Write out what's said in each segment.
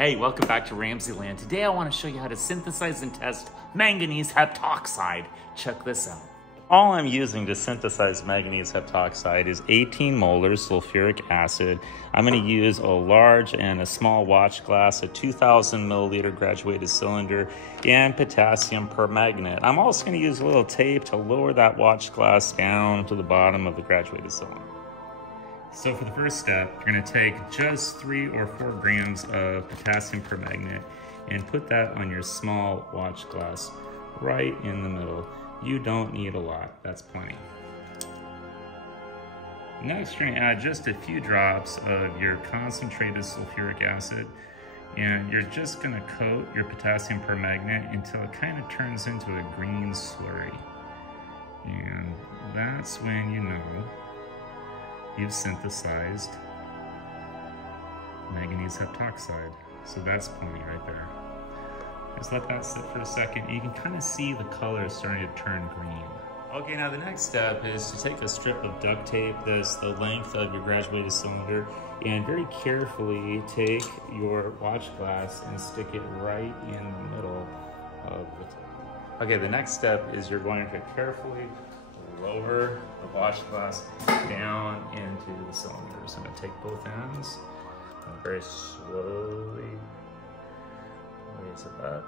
Hey, welcome back to RamZland. Today I want to show you how to synthesize and test manganese heptoxide. Check this out. All I'm using to synthesize manganese heptoxide is 18 molar sulfuric acid. I'm going to use a large and a small watch glass, a 2,000 milliliter graduated cylinder, and potassium permanganate. I'm also going to use a little tape to lower that watch glass down to the bottom of the graduated cylinder. So for the first step, you're going to take just 3 or 4 grams of potassium permanganate and put that on your small watch glass right in the middle. You don't need a lot, that's plenty. Next, you're going to add just a few drops of your concentrated sulfuric acid, and you're just going to coat your potassium permanganate until it kind of turns into a green slurry. And that's when you know you've synthesized manganese heptoxide. So that's plenty right there. Just let that sit for a second. You can kind of see the color starting to turn green. Okay, now the next step is to take a strip of duct tape that's the length of your graduated cylinder and very carefully take your watch glass and stick it right in the middle of the top. Okay, the next step is you're going to carefully lower the watch glass down into the cylinder. So I'm going to take both ends and very slowly raise it up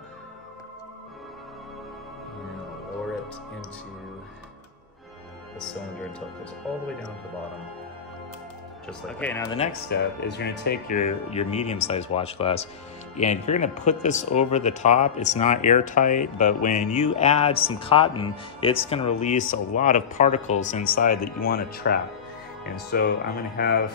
and lower it into the cylinder until it goes all the way down to the bottom. Just like that. Now the next step is you're going to take your medium-sized watch glass and you're going to put this over the top. It's not airtight, but when you add some cotton, it's going to release a lot of particles inside that you want to trap. And so I'm going to have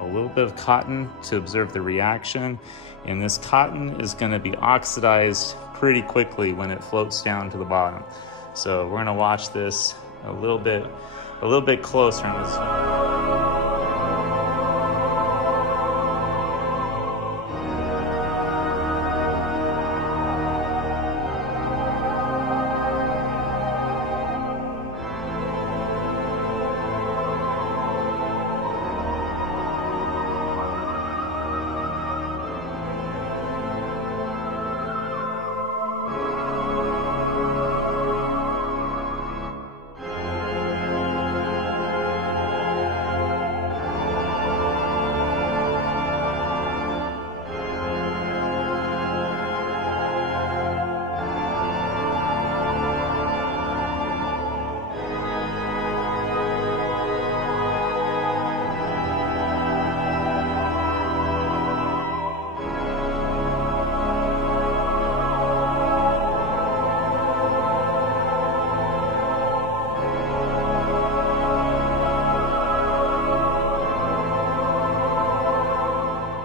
a little bit of cotton to observe the reaction, and this cotton is going to be oxidized pretty quickly when it floats down to the bottom. So we're going to watch this a little bit closer on this.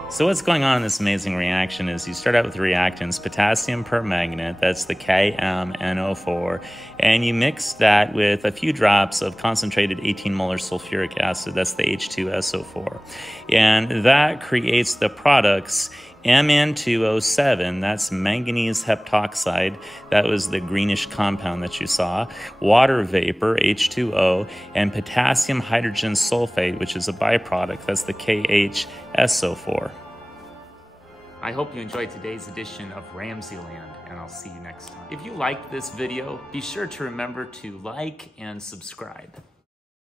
So what's going on in this amazing reaction is you start out with the reactants, potassium permanganate, that's the KMnO4, and you mix that with a few drops of concentrated 18 molar sulfuric acid, that's the H20+2SO4. And that creates the products Mn207, that's manganese heptoxide, that was the greenish compound that you saw, water vapor, H2O, and potassium hydrogen sulfate, which is a byproduct, that's the KHSO4. I hope you enjoyed today's edition of RamZland, and I'll see you next time. If you liked this video, be sure to remember to like and subscribe.